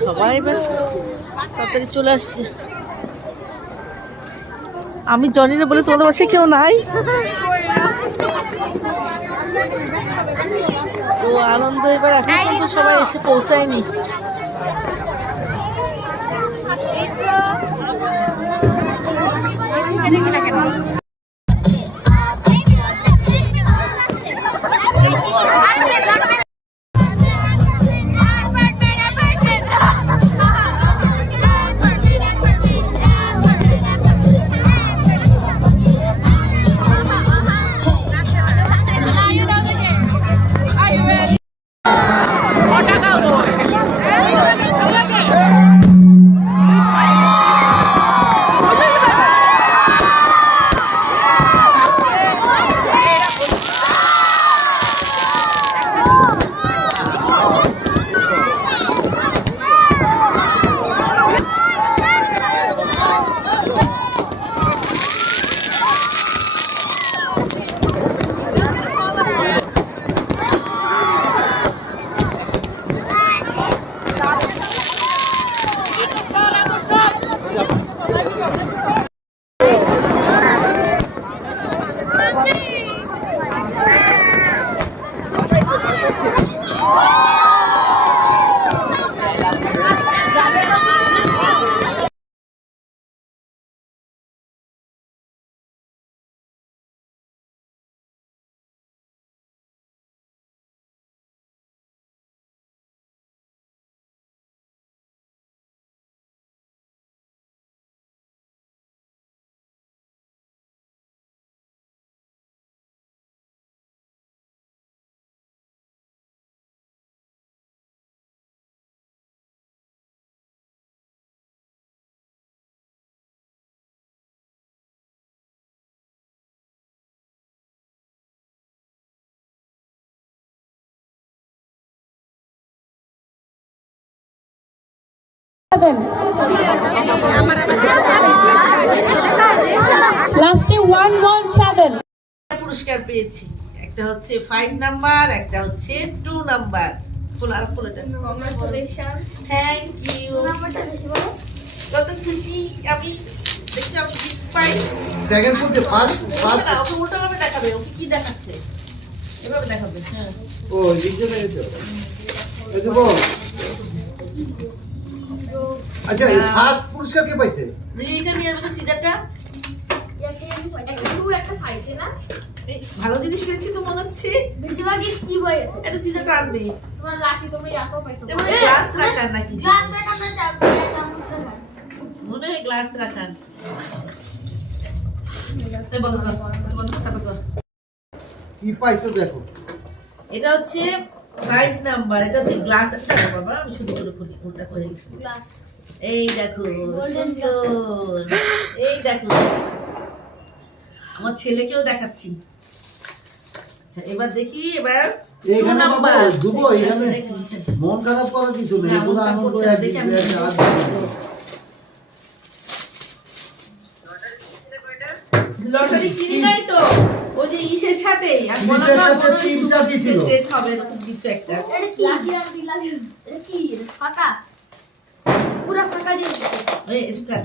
সবাই এবার তাড়াতাড়ি চলে আসছে। আমি জনি না বলে তোমাদের বাসায় কেউ নাই। তো আনন্দ এবার এখন কিন্তু সবাই এসে পৌঁছায়নি। লাস্টে 117 পুরস্কার পেয়েছি। একটা হচ্ছে 5 নাম্বার, একটা হচ্ছে 2 নাম্বার। ফুল আর ফুলটা কংগ্রাচুলেশন, থ্যাংক ইউ। নাম্বারটা বেশি বলো, কত খুশি আমি। দেখছি আমি পাই সেকেন্ড ফুল যে ফার্স্ট না, ওকে উল্টো ভাবে দেখাবে। ওকে কি দেখাচ্ছে এভাবে দেখাবে। হ্যাঁ ও লিখে দিয়েছো এই যে বল। আচ্ছা এই ফার্স্ট পুরস্কার কে পাইছে? এইটা নিয়ে আসবে তো সিজারটা। একটা ফাইটে না ভালো জিনিস পেয়েছি তো মনে হচ্ছে। বেশিরভাগই কি বই এটা সিজার টান দে। তোমার লাকি তুমি এত পাইছো এটা গ্লাস রাখার নাকি? গ্লাস রাখা না চাবি একটা মুছে না মনে হয় গ্লাস রাখার। এই বন্ধ কর, বন্ধ খাতা কর। কি পাইছো দেখো। এটা হচ্ছে 5 নাম্বার। এটা হচ্ছে গ্লাস। একটা বাবা আমি শুধু করে খুলি, ওটা করে গেছি। গ্লাস এই দেখো সুন্দর। এই দেখো আমার ছেলেকেও দেখাচ্ছি। আচ্ছা এবার দেখি, এবার এইখানে বাবা দুবো এখানে দেখি। মন খারাপ করার কিছু নেই, এগুলো আনন্দ দেখি আমি লটারি কিনি নাই তো, ওই যে ইসের সাথে আর বলা না তিনটা দিছিল সেট হবে এরকম কিছু একটা। এটা কি লাকি আর বিলাকি এটা কি ফাঁকা পুরো ফাঁকা দিয়ে এই এটা